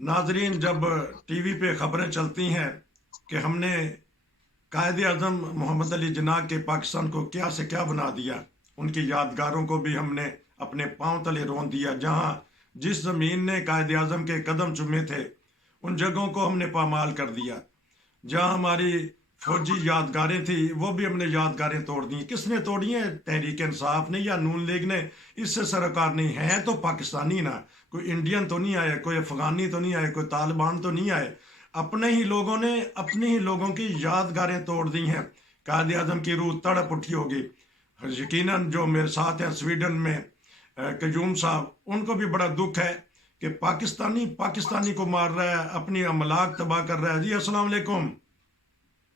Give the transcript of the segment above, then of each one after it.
नाजरीन, जब टीवी पे खबरें चलती हैं कि हमने कायद आज़म मोहम्मद अली जिन्ना के पाकिस्तान को क्या से क्या बना दिया, उनकी यादगारों को भी हमने अपने पांव तले रौंद दिया। जहां जिस ज़मीन ने कायद आज़म के कदम चूमे थे, उन जगहों को हमने पामाल कर दिया। जहां हमारी फौजी यादगारें थी, वो भी हमने यादगारें तोड़ दी। किसने तोड़ी हैं? तहरीक इंसाफ ने या नून लीग ने? इससे सरोकार नहीं है तो पाकिस्तानी ना, कोई इंडियन तो नहीं आए, कोई अफगानी तो नहीं आए, कोई तालिबान तो नहीं आए। अपने ही लोगों ने अपने ही लोगों की यादगारें तोड़ दी हैं। कायद आज़म की रूह तड़प उठी होगी। यकीनन जो मेरे साथ हैं स्वीडन में, कयूम साहब, उनको भी बड़ा दुख है कि पाकिस्तानी पाकिस्तानी को मार रहा है, अपनी अमलाक तबाह कर रहा है। जी अस्सलाम वालेकुम।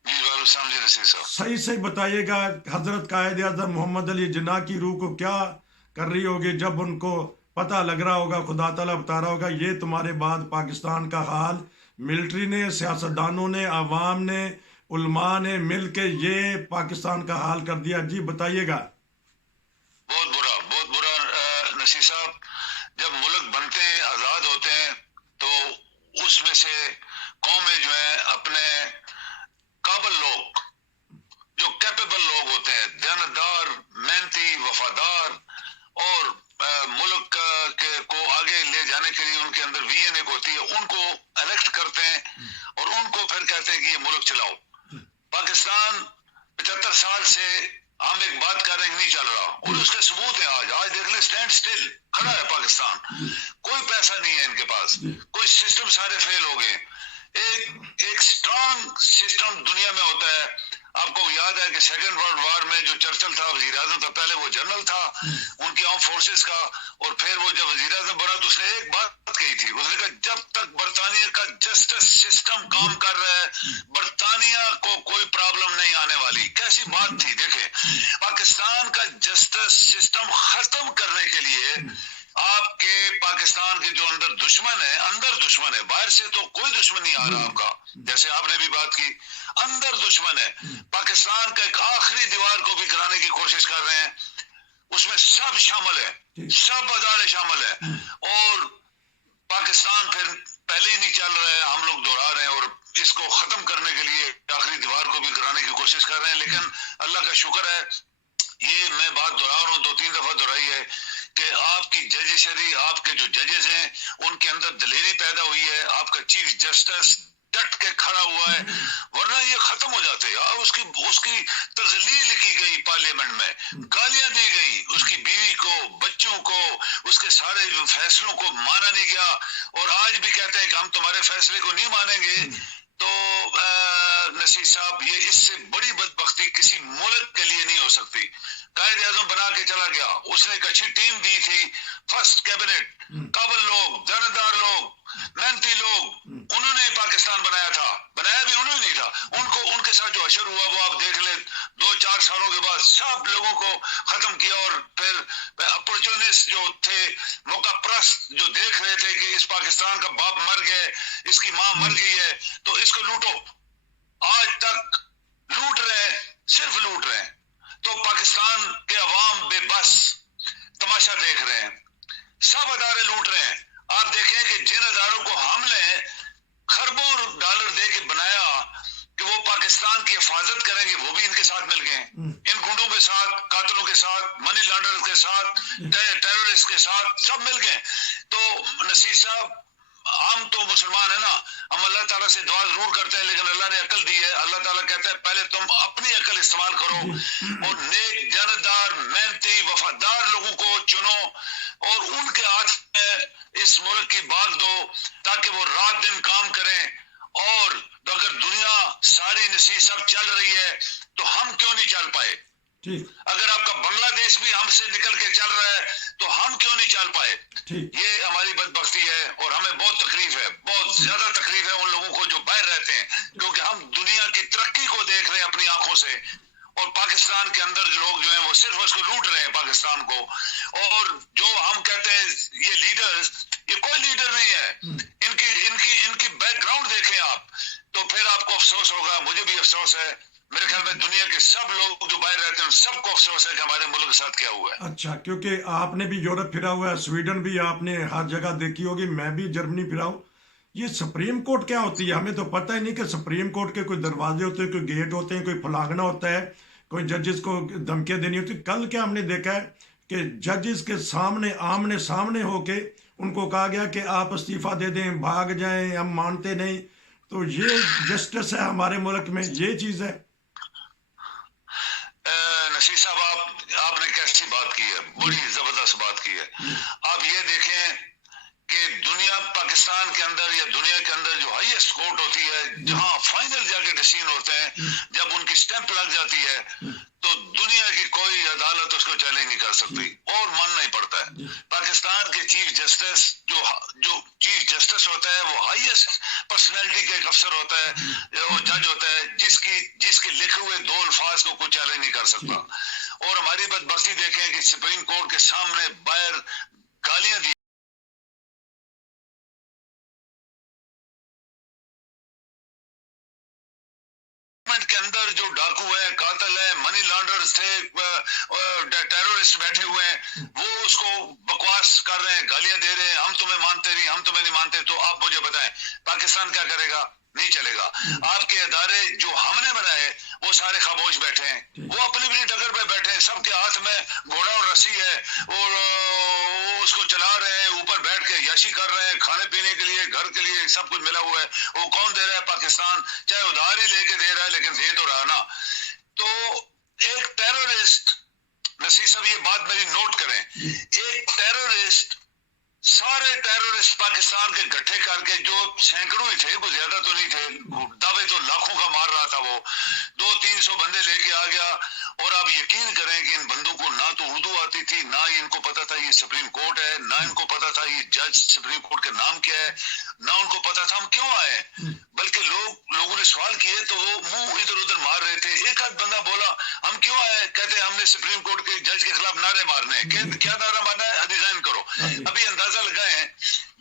जी वालेकुम सलाम जी नसीर साहब। सही सही बताइएगा, हजरत कायद आज़म मोहम्मद अली जिन्ना की रूह को क्या कर रही होगी जब उनको पता लग रहा होगा, खुदा ताला बता रहा होगा ये तुम्हारे बाद पाकिस्तान का हाल। मिलिट्री ने, सियासतदानों ने, आवाम ने, उलमा ने मिल के ये पाकिस्तान का हाल कर दिया। जी बताइएगा। बहुत बुरा नसीर साहब। जब मुल्क बनते हैं, आज़ाद होते हैं, तो उसमें से कौमें जो है अपने काबिल लोग, जो कैपेबल लोग होते हैं, दयानतदार, मेहनती, वफादार और मुल्क के को आगे ले जाने के लिए उनके अंदर विजन एक होती है, उनको इलेक्ट करते हैं और उनको फिर कहते हैं कि ये मुल्क चलाओ। पाकिस्तान 75 साल से हम एक बात कर रहे हैं नहीं चल रहा, और उसके सबूत है। आज देख ले, स्टैंड स्टिल खड़ा है पाकिस्तान। कोई पैसा नहीं है इनके पास, कोई सिस्टम सारे फेल हो गए। एक स्ट्रांग सिस्टम दुनिया में होता है। आपको याद है कि सेकेंड वर्ल्ड वॉर में जो चर्चिल था, वजीर आजम था, पहले वो जनरल था उनकी आर्म फोर्सेस का, और फिर वो जब वजीर आजम बना तो उसने एक बात कही थी, उसने कहा जब तक बरतानिया का जस्टिस सिस्टम काम कर रहा है, बरतानिया को कोई प्रॉब्लम नहीं आने वाली। कैसी बात थी। देखे, पाकिस्तान का जस्टिस सिस्टम खत्म करने के लिए आपके पाकिस्तान के जो अंदर दुश्मन है, बाहर से तो कोई दुश्मन नहीं आ रहा आपका, जैसे आपने भी बात की, अंदर दुश्मन है। पाकिस्तान का एक आखिरी दीवार को भी गिराने की कोशिश कर रहे हैं, उसमें सब शामिल है, सब अदारे शामिल है, और पाकिस्तान फिर पहले ही नहीं चल रहा है, हम लोग दोहरा रहे हैं, और इसको खत्म करने के लिए आखिरी दीवार को भी गिराने की कोशिश कर रहे हैं। लेकिन अल्लाह का शुक्र है, ये मैं बात दोहरा रहा हूँ, 2-3 दफा दोहराई है कि आपकी जजिशरी, आपके जो जजेस हैं उनके अंदर दलेरी पैदा हुई है। आपका चीफ जस्टिस डट के खड़ा हुआ है, वरना ये खत्म हो जाते। उसकी उसकी तजलील की गई, पार्लियामेंट में गालियां दी गई, उसकी बीवी को, बच्चों को, उसके सारे फैसलों को माना नहीं गया, और आज भी कहते हैं कि हम तुम्हारे फैसले को नहीं मानेंगे। तो नसीर साहब, ये इससे बड़ी बदबख्ती किसी मुल्क के लिए नहीं हो सकती। कायद आज़म बना के चला गया, उसने एक अच्छी टीम दी थी, फर्स्ट कैबिनेट, काबिल लोग, जानदार लोग, मेहनती लोग, उन्होंने पाकिस्तान बनाया था। बनाया भी उन्होंने नहीं था, उनको उनके साथ जो अशर हुआ वो आप देख ले। 2-4 सालों के बाद सब लोगों को खत्म किया, और फिर अपॉर्चुनिस्ट जो थे, मौका प्रस्त जो देख रहे थे कि इस पाकिस्तान का बाप मर गया, इसकी माँ मर गई है, तो इसको लूटो। आज तक लूट रहे हैं, सिर्फ लूट रहे हैं। तो पाकिस्तान के अवाम बेबस तमाशा देख रहे हैं, सब अदारे लूट रहे हैं। आप देखें कि जिन अदारों को हमने खरबों डॉलर दे के बनाया कि वो पाकिस्तान की हिफाजत करेंगे, वो भी इनके साथ मिल गए। इन गुंडों के साथ, कातलों के साथ, मनी लॉन्डर के साथ, टेररिस्ट के साथ, सब मिल गए। तो नसीर साहब, हम तो मुसलमान है ना, हम अल्लाह ताला से दुआ जरूर करते हैं, लेकिन अल्लाह ने अकल दी है। अल्लाह ताला कहता है पहले तुम अपनी अकल इस्तेमाल करो, और नेक, जानदार, मेहनती, वफादार लोगों को चुनो, और उनके हाथ में इस मुल्क की बाग दो, ताकि वो रात दिन काम करें। और अगर दुनिया सारी नसीब सब चल रही है, तो हम क्यों नहीं चल पाए? अगर आपका बांग्लादेश भी हमसे निकल के चल रहा है, तो हम क्यों नहीं चल पाए? ये हमारी बदबख्ती है, और हमें बहुत तकलीफ है, बहुत ज्यादा तकलीफ है उन लोगों को जो बाहर रहते हैं, क्योंकि हम दुनिया की तरक्की को देख रहे हैं अपनी आंखों से, और पाकिस्तान के अंदर लोग जो हैं वो सिर्फ उसको लूट रहे हैं, पाकिस्तान को। और जो हम कहते हैं ये लीडर्स, ये कोई लीडर नहीं है। इनकी इनकी इनकी बैकग्राउंड देखें आप, तो फिर आपको अफसोस होगा, मुझे भी अफसोस है, मेरे ख्याल में दुनिया के सब लोग जो बाहर रहते हैं सबको अफसोस है कि हमारे मुल्क के साथ क्या हुआ है। अच्छा, क्योंकि आपने भी यूरोप फिरा हुआ है, स्वीडन भी आपने हर जगह देखी होगी, मैं भी जर्मनी फिरा हूँ, یہ سپریم کورٹ کیا ہوتی ہے؟ ہمیں تو پتہ ہی نہیں کہ سپریم کورٹ کے کوئی دروازے ہوتے ہیں، کوئی گیٹ ہوتے ہیں، کوئی فلاگنا ہوتا ہے، کوئی ججز کو دھمکیاں دینی ہوتی. کل کیا ہم نے دیکھا ہے کہ ججز کے سامنے آمنے سامنے ہو کے ان کو کہا گیا کہ آپ استعفیٰ دے دیں، بھاگ جائیں، ہم مانتے نہیں. تو یہ جسٹس ہے ہمارے ملک میں، یہ چیز ہے. نصیر صاحب آپ نے کیسی بات کی ہے، بڑی زبردست بات کی ہے. آپ یہ دیکھیں کہ دنیا پاکستان کے اندر یا دنیا کے اندر جو ہائیسٹ کورٹ ہوتی ہے، جہاں فائنل جا کے ڈیسیژن ہوتے ہیں، جب ان کی سٹیمپ لگ جاتی ہے تو دنیا کی کوئی عدالت اس کو چیلنج نہیں کر سکتی اور ماننا ہی پڑتا ہے. پاکستان کے چیف جسٹس جو چیف جسٹس ہوتا ہے وہ ہائیسٹ پرسنالٹی کا ایک افسر ہوتا ہے، وہ جج ہوتا ہے جس کے لکھے ہوئے دو الفاظ کو کوئی چیلنج نہیں کر سکتا. اور ہماری بدبختی دیکھیں کہ سپریم کورٹ کے سامنے باہر گالیاں دی کے اندر جو ڈاکو ہے، قاتل ہے، منی لانڈرز تھے، ٹیرورسٹ بیٹھے ہوئے ہیں، وہ اس کو بکواس کر رہے ہیں، گالیاں دے رہے ہیں، ہم تمہیں مانتے نہیں، ہم تمہیں نہیں مانتے. تو آپ مجھے بتائیں پاکستان کیا کرے گا؟ نہیں چلے گا. آپ کے ادارے جو ہم نے بنائے وہ سارے خاموش بیٹھے ہیں، وہ اپنی اپنی ڈگر پہ بیٹھے ہیں، سب کے ہاتھ میں گھوڑا اور رسی ہے اور وہ اس کو چلا رہے ہیں، اوپر بیٹھ کے یاشی کر رہے ہیں، کھانے پینے کے لیے، گھر کے لیے سب کچھ ملا ہوا ہے. وہ کون دے رہا ہے؟ پاکستان، چاہے ادھار ہی لے کے دے رہا ہے لیکن دے تو رہا نا. تو ایک ٹیرورسٹ، نصیر صاحب یہ بات میری نوٹ کریں، ایک ٹیرورسٹ سارے ٹیرورسٹ پاکستان کے گٹھے کر کے، جو سینکڑوں ہی تھے، کوئی زیادہ تو نہیں تھے، دعوے تو لاکھوں کا مار رہا تھا، وہ 200-300 بندے لے کے آ گیا. اور آپ یقین کریں کہ ان بندوں کو نہ تو اردو آتی تھی، نہ ہی ان کو پتا تھا یہ سپریم کورٹ ہے، نہ ان کو پتا تھا یہ جج سپریم کورٹ کے نام کیا ہے، نہ ان کو پتا تھا ہم کیوں آئے. بلکہ لوگوں نے سوال کیے تو وہ منہ ادھر ادھر مار رہے تھے. ایک آدھ بندہ بولا ہم کیوں آئے؟ کہتے ہم نے سپریم کورٹ کے جج کے خلاف نعرے مارنے ہیں. کیا نعرہ مارنا ہے؟ ڈیزائن کرو. ابھی اندازہ لگائیں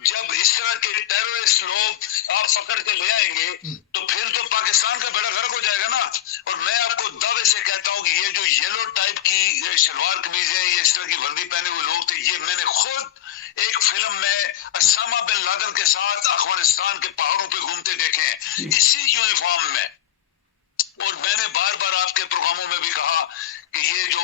جب اس طرح کے ٹیرورسٹ لوگ آپ پکڑ کے لے آئیں گے تو پھر تو پاکستان کا بیڑا غرق ہو جائے گا نا. اور میں آپ کو دعوے سے کہتا ہوں کہ یہ جو یلو ٹائپ کی شلوار قمیضیں، یہ اس طرح کی وردی پہنے ہوئے لوگ تھے، یہ میں نے خود ایک فلم میں اسامہ بن لادن کے ساتھ افغانستان کے پہاڑوں پہ گھومتے دیکھے ہیں اسی یونیفارم میں. اور میں نے بار بار آپ کے پروگراموں میں بھی کہا کہ یہ جو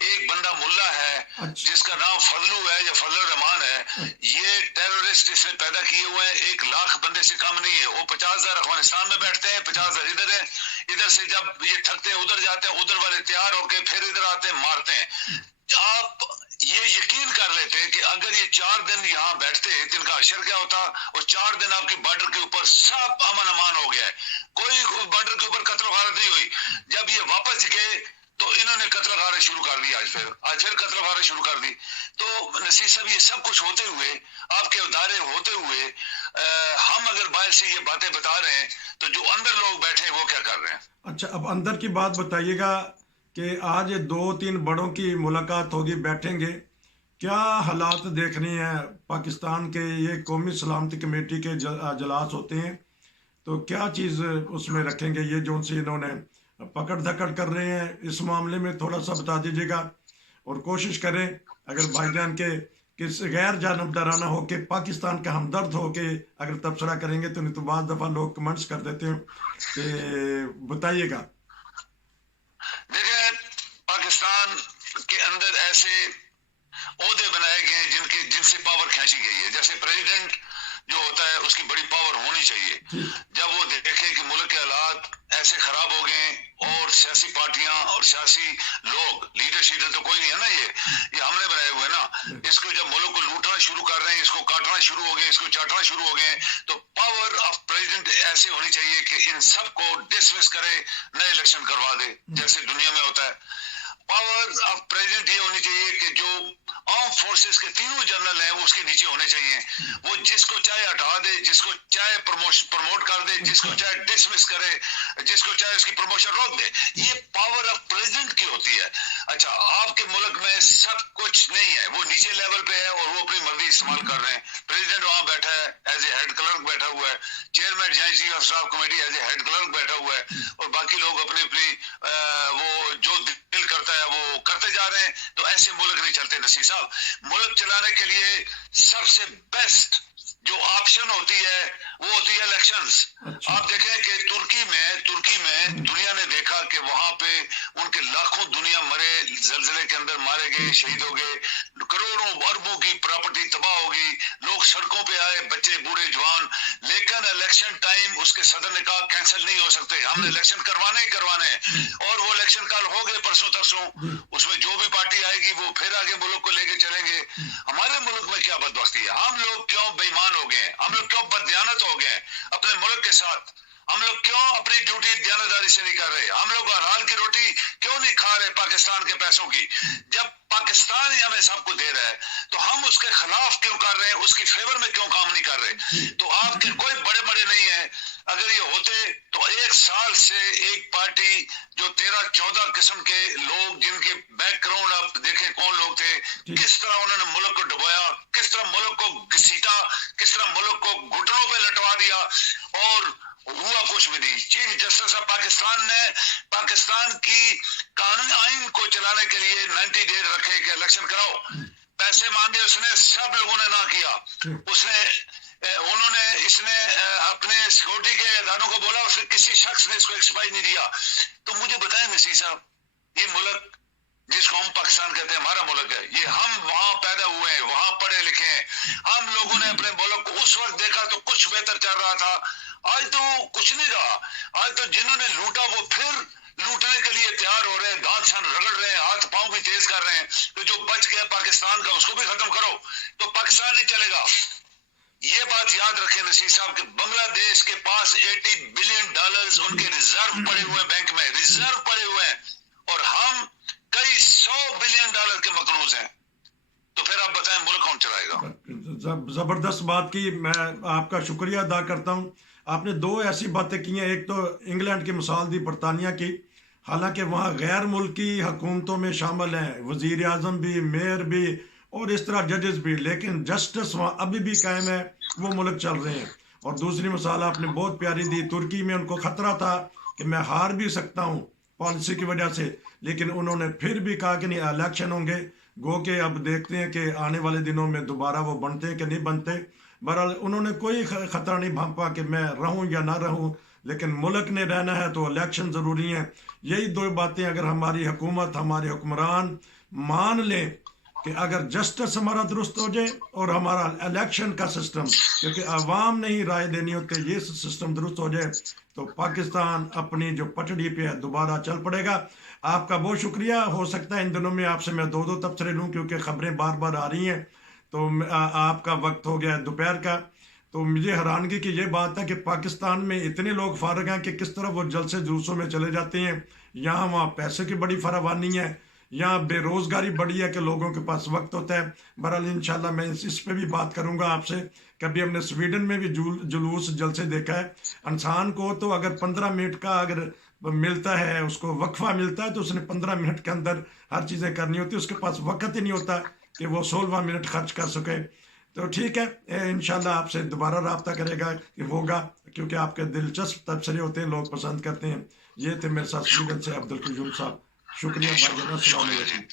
ایک بندہ ملا ہے جس کا نام فضلو ہے یا فضل الرحمان ہے، یہ ٹیرورسٹ اس نے پیدا کیے ہوئے ہیں. 1 لاکھ بندے سے کم نہیں ہے. وہ 50,000 افغانستان میں بیٹھتے ہیں، 50,000 ادھر ہیں. ادھر سے جب یہ تھکتے ہیں ادھر جاتے ہیں، ادھر والے تیار ہو کے پھر ادھر آتے ہیں، مارتے ہیں. آپ یہ یقین کر لیتے کہ اگر یہ 4 دن یہاں بیٹھتے تو ان کا اشر کیا ہوتا. اور 4 دن آپ کی بارڈر کے اوپر سب امن امان ہو گیا ہے، کوئی بارڈر کے اوپر قتل و غارت نہیں ہوئی. جب یہ واپس گئے تو انہوں نے قتل و غارت شروع کر دی. آج پھر قتل و غارت شروع کر دی. تو نصیر صاحب یہ سب کچھ ہوتے ہوئے، آپ کے ادارے ہوتے ہوئے، ہم اگر باہر سے یہ باتیں بتا رہے ہیں تو جو اندر لوگ بیٹھے ہیں وہ کیا کر رہے ہیں؟ اچھا، اب اندر کی بات بتائیے گا کہ آج 2-3 بڑوں کی ملاقات ہوگی، بیٹھیں گے، کیا حالات دیکھنی ہے پاکستان کے؟ یہ قومی سلامتی کمیٹی کے اجلاس ہوتے ہیں تو کیا چیز اس میں رکھیں گے؟ یہ جو ان سے انہوں نے پکڑ دھکڑ کر رہے ہیں، اس معاملے میں تھوڑا سا بتا دیجیے گا. اور کوشش کریں اگر بھائی جان کے کس غیر جانبدارانہ ہو کے پاکستان کا ہمدرد ہو کے اگر تبصرہ کریں گے تو نہیں تو بعض دفعہ لوگ کمنٹس کر دیتے ہیں کہ بتائیے گا. دیکھیں پاکستان کے اندر ایسے عہدے بنائے گئے ہیں جن سے پاور کھینچی گئی ہے. جیسے پریزیڈنٹ جو ہوتا ہے اس کی بڑی پاور ہونی چاہیے. جب وہ دیکھے کہ ملک کے حالات ایسے خراب ہو گئے اور سیاسی پارٹیاں اور سیاسی لوگ، لیڈر شیڈر تو کوئی نہیں ہے نا، یہ ہم نے بنائے ہوئے نا، اس کو جب ملک کو لوٹنا شروع کر رہے ہیں، اس کو کاٹنا شروع ہو گئے، اس کو چاٹنا شروع ہو گئے، تو پاور آف پریزیڈنٹ ایسے ہونی چاہیے کہ ان سب کو ڈسمس کرے، نئے الیکشن کروا دے جیسے دنیا میں ہوتا ہے. پاور آف پریزیڈنٹ یہ ہونی چاہیے کہ جو آرم فورسز کے 3 جنرل ہیں وہ اس کے نیچے ہونے چاہیے. وہ جس کو چاہے ہٹا دے، جس کو چاہے پروموٹ کر دے، جس کو چاہے ڈسمس کرے، جس کو چاہے اس کی پروموشن روک دے. یہ پاور آف پریزیڈنٹ کی ہوتی ہے. اچھا، آپ کے ملک میں سب کچھ نہیں ہے، وہ نیچے لیول پہ ہے اور وہ اپنی مرضی استعمال کر رہے ہیں. پریزیڈنٹ وہاں بیٹھا ہے ایز اے ہیڈ کلرک بیٹھا ہوا ہے، chairman joint chief of staff committee as a head clerk بیٹھا ہوا ہے، اور باقی لوگ اپنی وہ جو دل کرتا ہے وہ کرتے جا رہے ہیں. تو ایسے ملک نہیں چلتے نصیر صاحب. ملک چلانے کے لیے سب سے بیسٹ जो ऑप्शन होती है वो होती है इलेक्शंस। अच्छा। आप देखें कि तुर्की में दुनिया ने देखा कि वहां पे उनके लाखों दुनिया मरे, जलजले के अंदर मारे गए, शहीद हो गए, करोड़ों अरबों की प्रॉपर्टी तबाह होगी, लोग सड़कों पे आए, बच्चे बूढ़े जवान। लेकिन इलेक्शन टाइम उसके सदर ने कहा कैंसिल नहीं हो सकते, हमने इलेक्शन करवाने ही करवाने हैं। और वो इलेक्शन कल हो गए परसों तरसों, उसमें जो भी पार्टी आएगी वो फिर आगे मुल्क को लेके चलेंगे। हमारे मुल्क में क्या बदबख्ती है, हम लोग क्यों बेईमान हो गए, हम लोग क्यों बददियानत हो गए अपने मुल्क के साथ, हम लोग क्यों अपनी ड्यूटी दयानतदारी से नहीं कर रहे, हम लोग हलाल की रोटी क्यों नहीं खा रहे पाकिस्तान के पैसों की। जब पाकिस्तान ही हमें सब कुछ दे रहा है तो हम उसके खिलाफ क्यों कर रहे हैं, उसकी फेवर में क्यों काम नहीं कर रहे। तो आपके कोई बड़े बड़े नहीं है, अगर ये होते तो एक साल से एक पार्टी जो 13-14 किस्म के लोग, जिनके बैकग्राउंड आप देखें कौन लोग थे, किस तरह उन्होंने मुल्क को डुबाया, किस तरह मुल्क को घसीटा, किस तरह मुल्क को घुटनों पे लटवा दिया, और हुआ कुछ भी नहीं। चीफ जस्टिस ऑफ पाकिस्तान ने पाकिस्तान की कानून आइन को चलाने के लिए 90 डेज रखे कि इलेक्शन कराओ, पैसे मांगे उसने, सब लोगों ने ना किया। इसने अपने सिक्योरिटी के इदारों को बोला, उसने किसी शख्स ने इसको एक्सपाइर नहीं दिया। तो मुझे बताएं नसीर साहब, ये मुल्क जिसको हम पाकिस्तान कहते हैं हमारा मुल्क है, ये हम वहां पैदा हुए हैं, वहां पढ़े लिखे हैं, हम लोगों ने अपने मुल्क को उस वक्त देखा तो कुछ बेहतर चल रहा था, आज तो कुछ नहीं रहा। आज तो जिन्होंने लूटा वो फिर लूटने के लिए तैयार हो रहे हैं, दांत छान रगड़ रहे हैं, हाथ पांव भी तेज कर रहे हैं। तो जो बच गया पाकिस्तान का उसको भी खत्म करो तो पाकिस्तान नहीं चलेगा। ये बात याद रखें नसीर साहब कि बांग्लादेश के पास $80 बिलियन उनके रिजर्व पड़े हुए हैं, बैंक में रिजर्व पड़े हुए हैं, और हम कई $100 बिलियन के मकरूज हैं। तो फिर आप बताएं मुल्क कौन चलाएगा। जबरदस्त बात की, मैं आपका शुक्रिया अदा करता हूँ। आपने दो ऐसी बातें की हैं, एक तो इंग्लैंड की मिसाल दी, बरतानिया की, हालांकि वहाँ गैर मुल्की हुकूमतों में शामिल हैं, वजीर आजम भी, मेयर भी, और इस तरह जजेस भी, लेकिन जस्टिस वहाँ अभी भी कायम है, वो मुल्क चल रहे हैं। और दूसरी मिसाल आपने बहुत प्यारी दी, तुर्की में उनको खतरा था कि मैं हार भी सकता हूँ पॉलिसी की वजह से, लेकिन उन्होंने फिर भी कहा कि नहीं इलेक्शन होंगे। गो के अब देखते हैं कि आने वाले दिनों में दोबारा वो बनते हैं कि नहीं बनते। बहरहाल उन्होंने कोई खतरा नहीं भांपा कि मैं रहूं या ना रहूं, लेकिन मुल्क ने रहना है तो इलेक्शन ज़रूरी है। यही दो बातें अगर हमारी हुकूमत, हमारे हुक्मरान मान लें कि अगर जस्टिस हमारा दुरुस्त हो जाए और हमारा इलेक्शन का सिस्टम, क्योंकि आवाम ने ही राय देनी होती है, ये सिस्टम दुरुस्त हो जाए तो पाकिस्तान अपनी जो पटड़ी पे है दोबारा चल पड़ेगा। आपका बहुत शुक्रिया। हो सकता है इन दिनों में आपसे मैं दो तबसरे लूँ, क्योंकि खबरें बार बार आ रही हैं, तो आपका वक्त हो गया है दोपहर का। तो मुझे हैरानगी की ये बात है कि पाकिस्तान में इतने लोग फारग हैं कि किस तरह वो जलसे जुलूसों में चले जाते हैं। यहाँ वहाँ पैसे की बड़ी फरावानी है, यहाँ बेरोज़गारी बड़ी है कि लोगों के पास वक्त होता है। बहरहाल इंशाल्लाह मैं इस पे भी बात करूँगा आपसे। कभी हमने स्वीडन में भी जुलूस जलसे देखा है। इंसान को तो अगर 15 मिनट का अगर मिलता है, उसको वक्फा मिलता है, तो उसने 15 मिनट के अंदर हर चीज़ें करनी होती है, उसके पास वक्त ही नहीं होता कि वो 16 मिनट खर्च कर सके। तो ठीक है, इंशाल्लाह आपसे दोबारा रब्ता करेगा कि होगा, क्योंकि आपके दिलचस्प तबसरे होते हैं, लोग पसंद करते हैं। ये थे मेरे साथ स्वीडन से अब्दुल क़य्यूम साहब। शुक्रिया भाई।